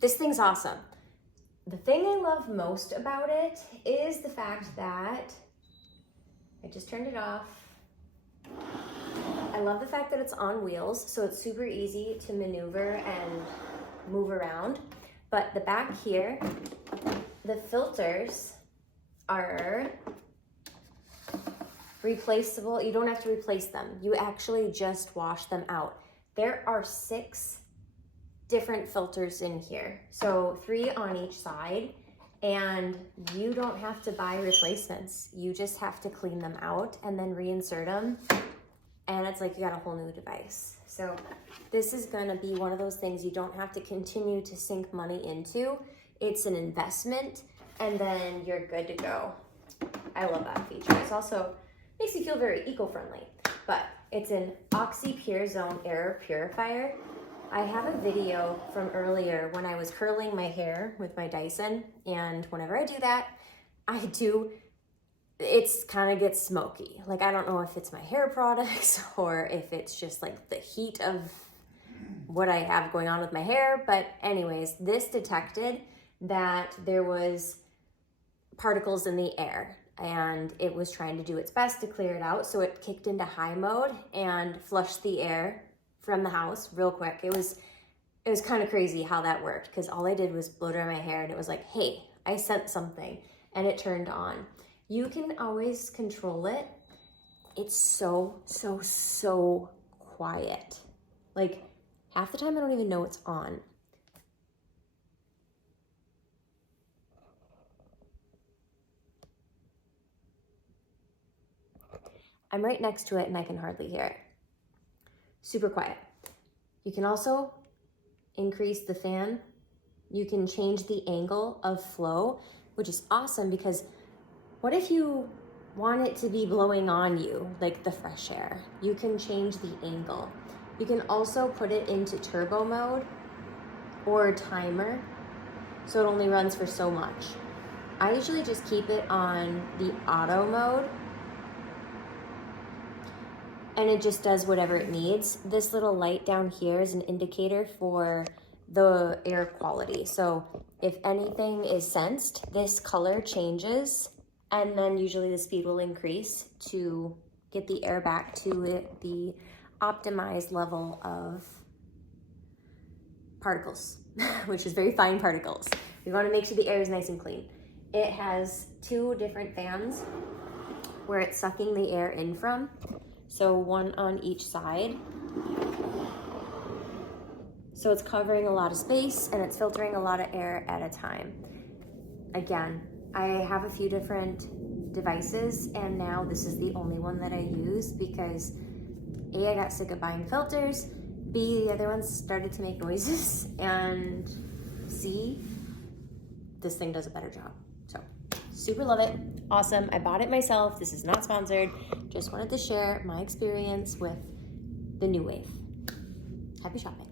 This thing's awesome. The thing I love most about it is the fact that I just turned it off. I love the fact that it's on wheels, so it's super easy to maneuver and move around. But the back here, the filters are replaceable. You don't have to replace them. You actually just wash them out. There are 6 different filters in here. So 3 on each side, and you don't have to buy replacements. You just have to clean them out and then reinsert them. And it's like you got a whole new device. So this is gonna be one of those things you don't have to continue to sink money into. It's an investment, and then you're good to go. I love that feature. It's also makes you feel very eco-friendly, but it's an OxyPure Zone Air Purifier. I have a video from earlier when I was curling my hair with my Dyson, and whenever I do that, it's kind of gets smoky. Like, I don't know if it's my hair products or if it's just like the heat of what I have going on with my hair. But anyways, this detected that there was particles in the air, and it was trying to do its best to clear it out. So it kicked into high mode and flushed the air from the house real quick. It was kind of crazy how that worked, because all I did was blow dry my hair and it was like, hey, I sent something, and it turned on. You can always control it. It's so quiet. Like, half the time I don't even know it's on. I'm right next to it and I can hardly hear it. Super quiet. You can also increase the fan. You can change the angle of flow, which is awesome, because what if you want it to be blowing on you, like the fresh air? You can change the angle. You can also put it into turbo mode or timer, so it only runs for so much. I usually just keep it on the auto mode, and it just does whatever it needs. This little light down here is an indicator for the air quality. So if anything is sensed, this color changes, and then usually the speed will increase to get the air back to the optimized level of particles, which is very fine particles. We want to make sure the air is nice and clean. It has 2 different fans where it's sucking the air in from. So one on each side. So it's covering a lot of space and it's filtering a lot of air at a time. Again, I have a few different devices, and now this is the only one that I use because A, I got sick of buying filters, B, the other ones started to make noises, and C, this thing does a better job. So super love it. Awesome. I bought it myself. This is not sponsored. Just wanted to share my experience with the Nuwave. Happy shopping.